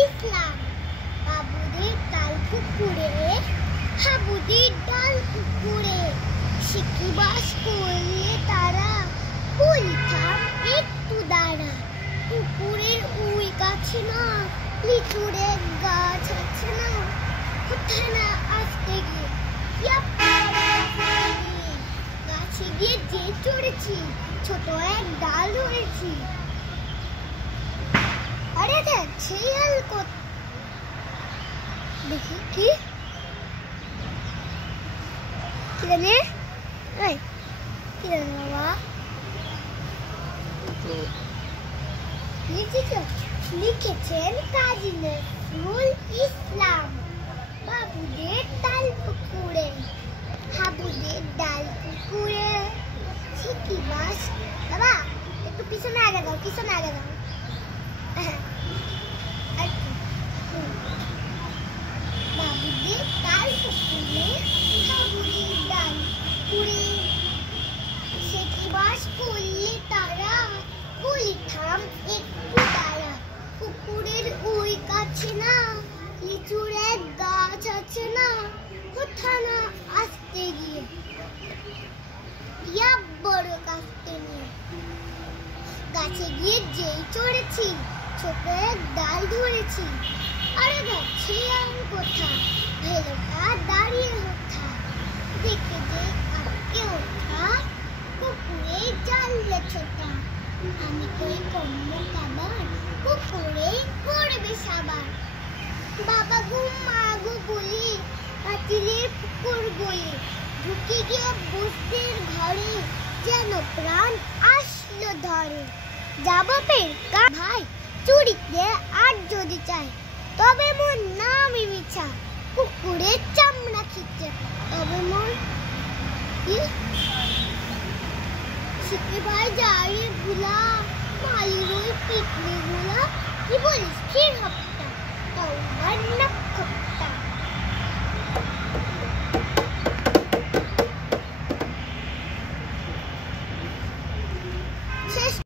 ইসলাম। বাবুদের ডাল পুকুরে, হাবুদের ডাল পুকুরে, শিখি বাস করলে তারা, বলি থাম একটু দাঁড়া। পুকুরের ওই গাছে না লিচুরের গাছ আছে না, কোথায় না আসতে গিয়ে গাছে গিয়ে যে চড়েছি, ছোট এক ডাল ধরেছি। আরে দেখ শিয়াল দেখি কি জানে, কি জানে বাবা লিখেছেন কাজী নজরুল ইসলাম। বাবুদের ডাল পুকুরে, হাবুদের ডাল পুকুরে, শিখি বাস। বাবা একটু পিছনে আগে দাও, পিছনে আগে দাও। বাবুদের ডাল পুকুরে, হাবুদের ডাল পুকুরে, শিখি বাস করলে তারা, বলি থাম একটু দাঁড়া। পুকুরের ওই কাছে না লিচুর এক গাছ আছে না, কোথা না আসতে গিয়ে বড় গাছতে নিয়ে গাছে গিয়ে যেই চড়েছি, ছোট এক ডাল ধরেছি। আরে গাছে আমি কোথা ভেলোটা দাঁড়িয়ে ওঠা, দেখে যে আটকে ওঠা, পুকুরে জানলে ছোটা। আমি কই কম্ম কাবার, পুকুরে করবে সাবার। বাবা গো মা গো বলি, পাতিলের পুকুর বলি, ঢুকে গিয়ে বসতের ঘরে, যেন প্রাণ আসলো ধরে। যাবো ফের ভাই চুরিতে, আর যদি চাই তবে মন নামি মিছা, পুকুরের চামড়া খিচ্ছে তবে মন শিখে ভাই যাই গুলা, মালির ওই পিকনি গুলা, কি বলিস ফির হপ্তা, তাও আর না খপ্তা।